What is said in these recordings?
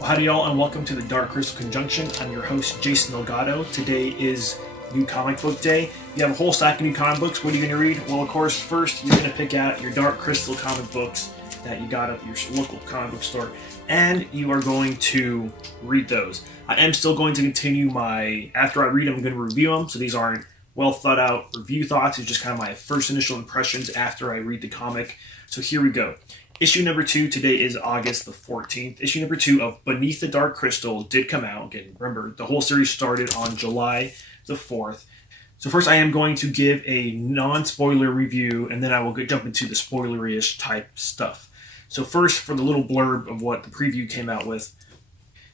Well, howdy y'all, and welcome to the Dark Crystal Conjunction. I'm your host, Jason Delgado. Today is New Comic Book Day. You have a whole stack of new comic books. What are you going to read? Well, of course, first you're going to pick out your Dark Crystal comic books that you got at your local comic book store, and you are going to read those. I am still going to continue after I read them, I'm going to review them, so these aren't well thought out review thoughts. It's just kind of my first initial impressions after I read the comic. So here we go. Issue number 2 today is August the 14th. Issue number 2 of Beneath the Dark Crystal did come out. Again, remember, the whole series started on July the 4th. So first I am going to give a non-spoiler review, and then I will jump into the spoilery-ish type stuff. So first, for the little blurb of what the preview came out with.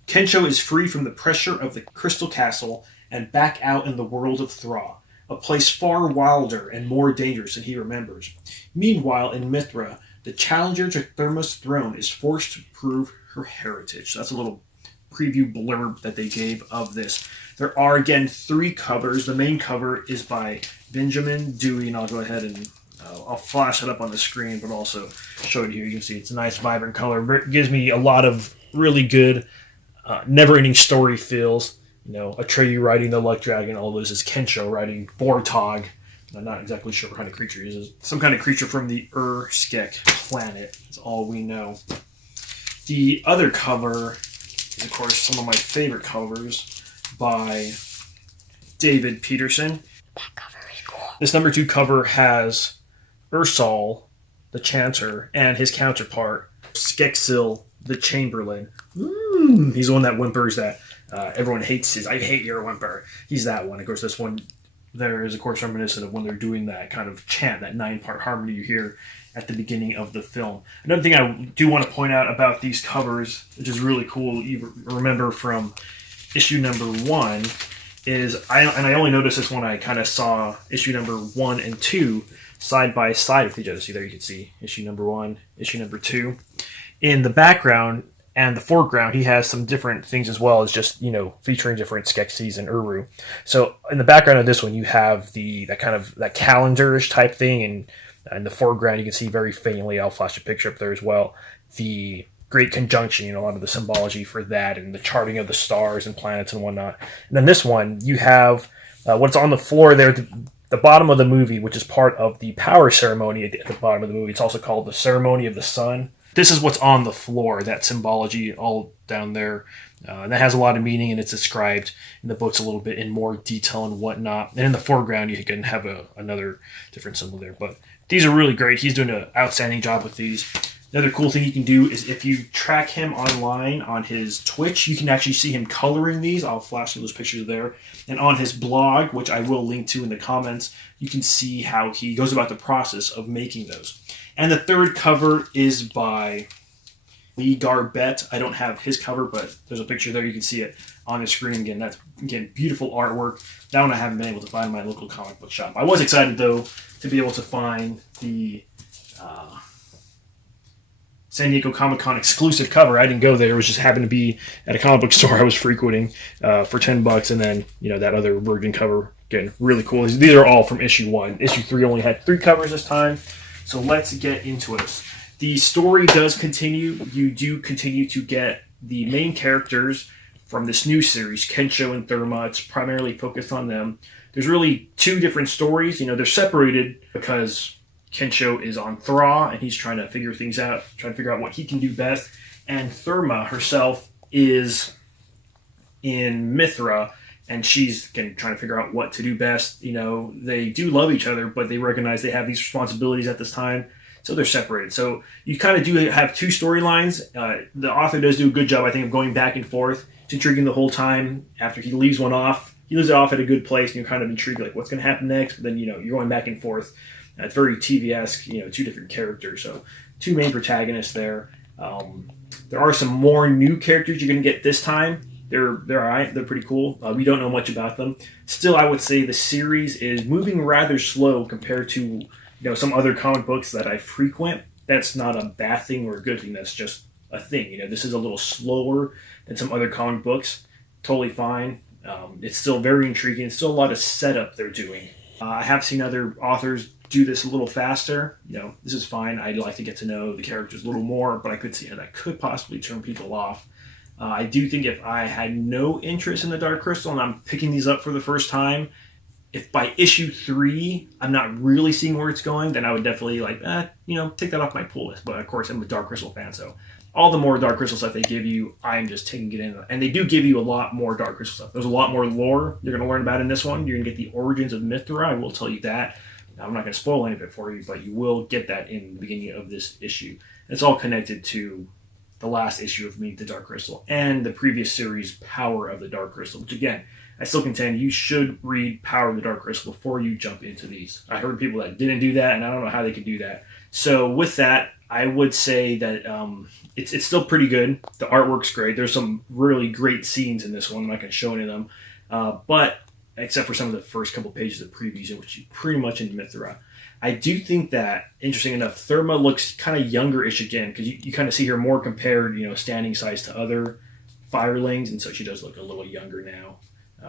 Kensho is free from the pressure of the Crystal Castle and back out in the world of Thru, a place far wilder and more dangerous than he remembers. Meanwhile, in Mithra, the challenger to Therma's throne is forced to prove her heritage. So that's a little preview blurb that they gave of this. There are, again, 3 covers. The main cover is by Benjamin Dewey, and I'll go ahead and I'll flash it up on the screen, but also show it here. You can see it's a nice, vibrant color. It gives me a lot of really good, never-ending story feels. You know, Atreyu riding the Luck Dragon, all those is Kensho riding Bortog. I'm not exactly sure what kind of creature he is. Some kind of creature from the Urskek planet is all we know. The other cover is, of course, some of my favorite covers by David Peterson. That cover is cool. This number 2 cover has Ursal, the Chanter, and his counterpart, Skeksil, the Chamberlain. He's the one that whimpers that everyone hates. I hate your whimper. He's that one. Of course, this one there is, of course, reminiscent of when they're doing that kind of chant, that 9-part harmony you hear at the beginning of the film. Another thing I do want to point out about these covers, which is really cool, you remember from issue number 1, is, I only noticed this when I kind of saw issue number 1 and 2 side by side with each other. See, there you can see issue number 1, issue number 2. In the background and the foreground, he has some different things as well as just, featuring different Skeksis and Uru. So in the background of this one, you have that calendar-ish type thing, and in the foreground, you can see very faintly, I'll flash a picture up there as well, the Great Conjunction, a lot of the symbology for that, and the charting of the stars and planets and whatnot. And then this one, you have what's on the floor there, the bottom of the movie, which is part of the power ceremony at the bottom of the movie. It's also called the Ceremony of the Sun. This is what's on the floor, that symbology all down there. That has a lot of meaning, and it's described in the books a little bit in more detail and whatnot. And in the foreground, you can have another different symbol there. But these are really great. He's doing an outstanding job with these. Another cool thing you can do is if you track him online on his Twitch, you can actually see him coloring these. I'll flash those pictures there. And on his blog, which I will link to in the comments, you can see how he goes about the process of making those. And the third cover is by Lee Garbett. I don't have his cover, but there's a picture there. You can see it on the screen again. That's, again, beautiful artwork. That one I haven't been able to find in my local comic book shop. I was excited, though, to be able to find the San Diego Comic-Con exclusive cover. I didn't go there. It was just happened to be at a comic book store I was frequenting for $10. And then, that other virgin cover, again, really cool. These are all from issue 1. Issue 3 only had 3 covers this time. So let's get into it. The story does continue. You do continue to get the main characters from this new series, Kensho and Therma. It's primarily focused on them. There's really 2 different stories. They're separated because Kensho is on Thru, and he's trying to figure things out, trying to figure out what he can do best. And Therma herself is in Mithra, and she's trying to figure out what to do best. They do love each other, but they recognize they have these responsibilities at this time, so they're separated. So you kind of do have 2 storylines. The author does do a good job, I think, of going back and forth. It's intriguing the whole time. After he leaves one off, he leaves it off at a good place, and you're kind of intrigued, like, what's going to happen next? But then, you're going back and forth. It's very TV-esque, 2 different characters. So 2 main protagonists there. There are some more new characters you're going to get this time. They're all right. They're pretty cool. We don't know much about them. Still, I would say the series is moving rather slow compared to some other comic books that I frequent. That's not a bad thing or a good thing. That's just a thing. This is a little slower than some other comic books. Totally fine. It's still very intriguing. It's still a lot of setup they're doing. I have seen other authors do this a little faster. This is fine. I'd like to get to know the characters a little more, but I could see how that could possibly turn people off. I do think if I had no interest in the Dark Crystal and I'm picking these up for the first time, if by issue 3 I'm not really seeing where it's going, then I would definitely take that off my pull list. But of course, I'm a Dark Crystal fan, so all the more Dark Crystal stuff they give you, I'm just taking it in. And they do give you a lot more Dark Crystal stuff. There's a lot more lore you're going to learn about in this one. You're going to get the origins of Mithra. I will tell you that. Now, I'm not going to spoil any of it for you, but you will get that in the beginning of this issue. It's all connected to the last issue of Meet the Dark Crystal and the previous series, Power of the Dark Crystal, which again, I still contend you should read Power of the Dark Crystal before you jump into these. I heard people that didn't do that, and I don't know how they could do that. So with that, I would say that it's still pretty good. The artwork's great. There's some really great scenes in this one. I'm not going to show any of them. But except for some of the first couple pages of previews in which you pretty much into Mithra. I do think that, interesting enough, Therma looks kind of younger-ish again, because you kind of see her more compared, standing size to other firelings, and so she does look a little younger now.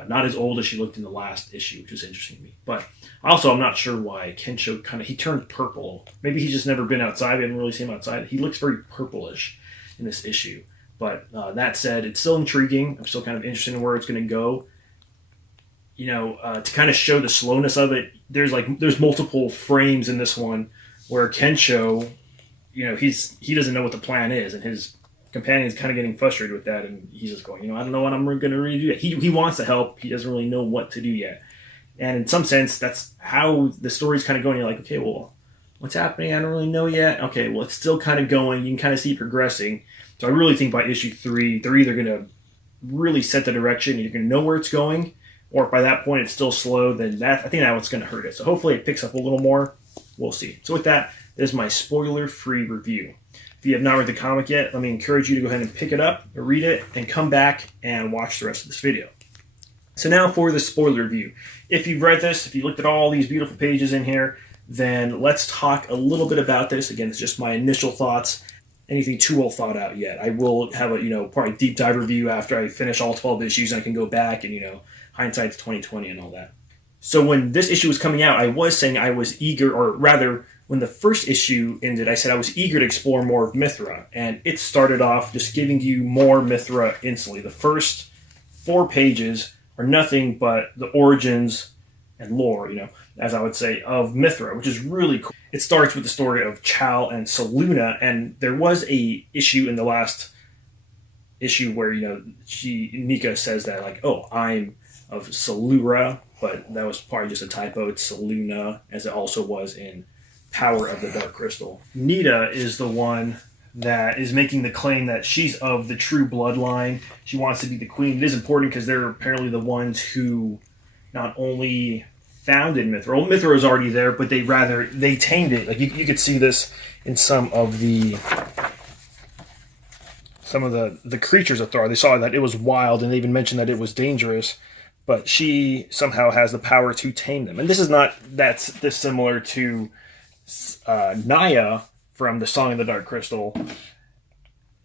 Not as old as she looked in the last issue, which is interesting to me. But also, I'm not sure why Kensho he turned purple. Maybe he's just never been outside. I didn't really see him outside. He looks very purplish in this issue. But that said, it's still intriguing. I'm still kind of interested in where it's going to go. To kind of show the slowness of it, there's multiple frames in this one where Kensho, he doesn't know what the plan is, and his companion's kind of getting frustrated with that, and he's just going, I don't know what I'm going to really do yet. He wants to help. He doesn't really know what to do yet. And in some sense, that's how the story's kind of going. You're like, okay, well, what's happening? I don't really know yet. Okay, well, it's still kind of going. You can kind of see it progressing. So I really think by issue 3, they're either going to really set the direction, you're going to know where it's going, or if by that point it's still slow, then I think that's what's going to hurt it. So hopefully it picks up a little more. We'll see. So with that, this is my spoiler-free review. If you have not read the comic yet, let me encourage you to go ahead and pick it up, read it, and come back and watch the rest of this video. So now for the spoiler review. If you've read this, if you looked at all these beautiful pages in here, then let's talk a little bit about this. Again, it's just my initial thoughts. Anything too well thought out yet. I will have a probably deep dive review after I finish all 12 issues, and I can go back and hindsight's 2020 and all that. So when this issue was coming out, I was saying I was eager, or rather, when the first issue ended, I said I was eager to explore more of Mithra, and it started off just giving you more Mithra instantly. The first 4 pages are nothing but the origins and lore, as I would say, of Mithra, which is really cool. It starts with the story of Chal and Saluna, and there was a issue in the last issue where, Nika says that, I'm of Salura, but that was probably just a typo. It's Saluna, as it also was in Power of the Dark Crystal. Nita is the one that is making the claim that she's of the true bloodline. She wants to be the queen. It is important because they're apparently the ones who not only founded Mithra. Well, Mithra was already there, but they tamed it. You could see this in some of the creatures of Thru. They saw that it was wild, and they even mentioned that it was dangerous. But she somehow has the power to tame them. And this is not that's dissimilar to Naya from the Song of the Dark Crystal,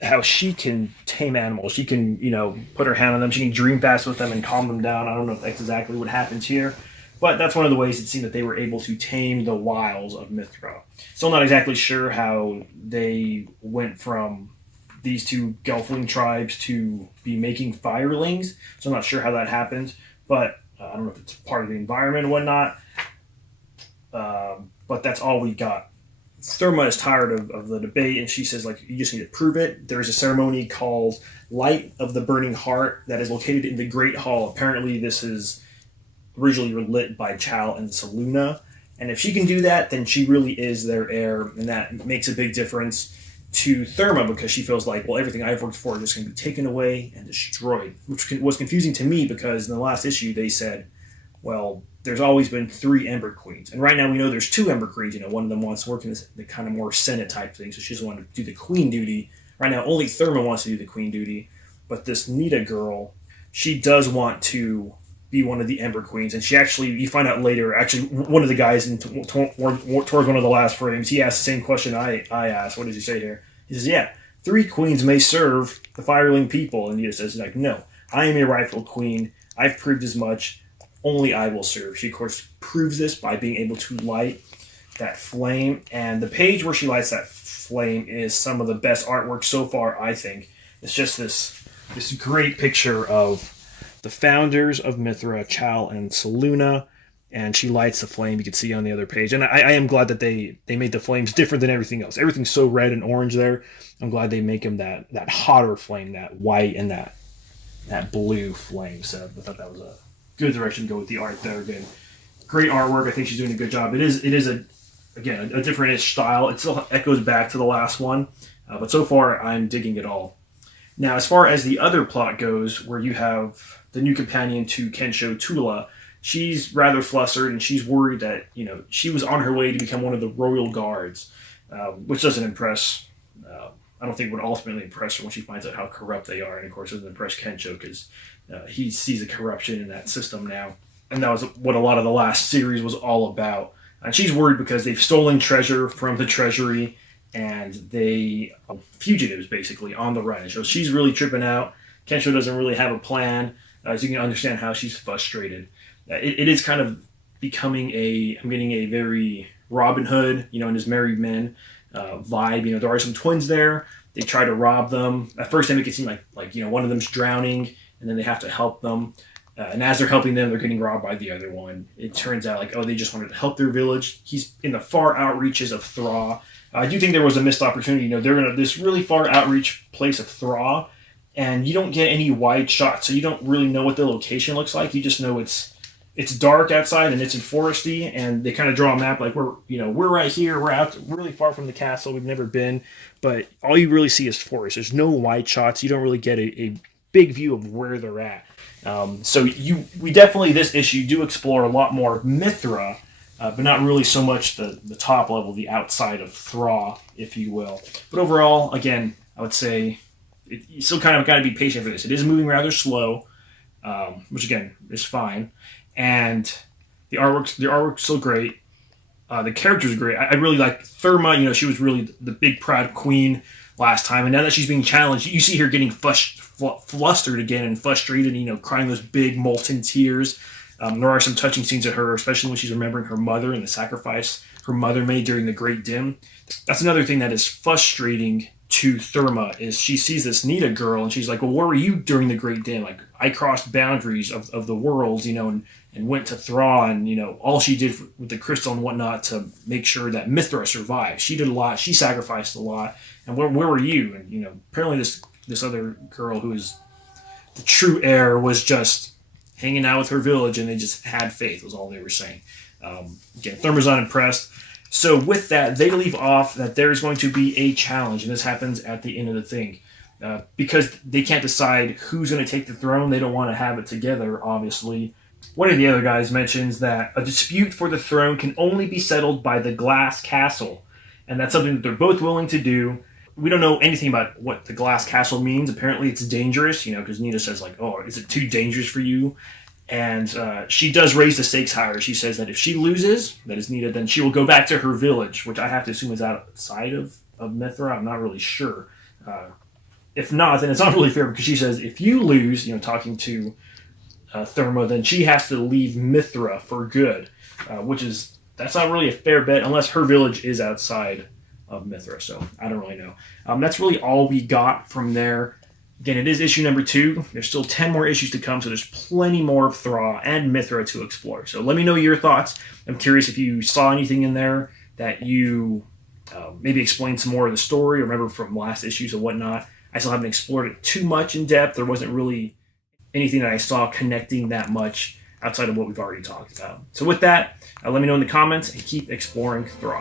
how she can tame animals. She can, put her hand on them. She can dream fast with them and calm them down. I don't know if that's exactly what happens here, but that's one of the ways it seemed that they were able to tame the wiles of Mithra. Still not exactly sure how they went from these 2 Gelfling tribes to be making firelings, so I'm not sure how that happened, but I don't know if it's part of the environment and whatnot, but that's all we got. Therma is tired of the debate, and she says, you just need to prove it. There's a ceremony called Light of the Burning Heart that is located in the Great Hall. Apparently this is originally lit by Chal and Saluna, and if she can do that, then she really is their heir, and that makes a big difference to Therma, because she feels like, well, everything I've worked for is just going to be taken away and destroyed, which was confusing to me, because in the last issue they said, well, there's always been 3 Ember Queens, and right now we know there's 2 Ember Queens. One of them wants to work in the kind of more Senate type thing, so she doesn't want to do the queen duty. Right now only Therma wants to do the queen duty, but this Nita girl, she does want to be one of the Ember Queens, and she actually, you find out later, one of the guys towards one of the last frames, he asked the same question I asked. What does he say here? He says, yeah, 3 queens may serve the fireling people, and Nita says, no, I am a rightful queen. I've proved as much. Only I will serve. She, of course, proves this by being able to light that flame, and the page where she lights that flame is some of the best artwork so far, I think. It's just this this great picture of the founders of Mithra, Chal and Saluna, and she lights the flame. You can see on the other page, and I am glad that they made the flames different than everything else. Everything's so red and orange there. I'm glad they make them that hotter flame, that white and that blue flame. So I thought that was a good direction to go with the art there. Again, great artwork. I think she's doing a good job. It is a different-ish style. It still echoes back to the last one, but so far I'm digging it all. Now, as far as the other plot goes, where you have the new companion to Kensho, Tula, she's rather flustered, and she's worried that, she was on her way to become one of the royal guards, which doesn't impress, I don't think it would ultimately impress her when she finds out how corrupt they are. And of course, it doesn't impress Kensho because he sees the corruption in that system now. And that was what a lot of the last series was all about. And she's worried because they've stolen treasure from the treasury, and they are fugitives, basically, on the run. So she's really tripping out. Kensho doesn't really have a plan, so you can understand how she's frustrated. It is kind of becoming I'm getting a very Robin Hood, in his Married Men vibe. There are some twins there. They try to rob them. At first, they make it seem like one of them's drowning, and then they have to help them. And as they're helping them, they're getting robbed by the other one. It turns out they just wanted to help their village. He's in the far outreaches of Thru. I do think there was a missed opportunity. They're in this really far outreach place of Thru, and you don't get any wide shots, so you don't really know what the location looks like. You just know it's dark outside and it's in foresty, and they kind of draw a map we're right here. We're out really far from the castle. We've never been, but all you really see is forest. There's no wide shots. You don't really get a big view of where they're at. So we definitely, this issue, do explore a lot more Mithra, but not really so much the top level, the outside of Thru, if you will. But overall, again, I would say you still kind of got to be patient for this. It is moving rather slow, which again is fine, and the artwork's still great. The characters are great. I really like Therma. She was really the big proud queen last time, and now that she's being challenged, you see her getting flustered again and frustrated, crying those big molten tears. There are some touching scenes of her, especially when she's remembering her mother and the sacrifice her mother made during the Great Dim. That's another thing that is frustrating to Therma, is she sees this Nita girl, and she's like, well, where were you during the Great Dim? I crossed boundaries of the worlds, and went to Thru, and, all she did with the crystal and whatnot to make sure that Mithra survived. She did a lot. She sacrificed a lot. And where were you? And, apparently this other girl who is the true heir was just hanging out with her village, and they just had faith, was all they were saying. Again, Therma's not impressed. So with that, they leave off that there's going to be a challenge, and this happens at the end of the thing. Because they can't decide who's going to take the throne, they don't want to have it together, obviously. One of the other guys mentions that a dispute for the throne can only be settled by the Glass Castle, and that's something that they're both willing to do. We don't know anything about what the Glass Castle means. Apparently it's dangerous, because Nita says, oh, is it too dangerous for you? And she does raise the stakes higher. She says that if she loses, that is Nita, then she will go back to her village, which I have to assume is outside of Mithra. I'm not really sure. If not, then it's not really fair, because she says if you lose, talking to Therma, then she has to leave Mithra for good, that's not really a fair bet unless her village is outside of Mithra, so I don't really know. That's really all we got from there. Again, it is issue number 2. There's still 10 more issues to come, so there's plenty more of Thru and Mithra to explore. So let me know your thoughts. I'm curious if you saw anything in there that you maybe explained some more of the story, or remember from last issues and whatnot. I still haven't explored it too much in depth. There wasn't really anything that I saw connecting that much outside of what we've already talked about. So with that, let me know in the comments, and keep exploring Thru.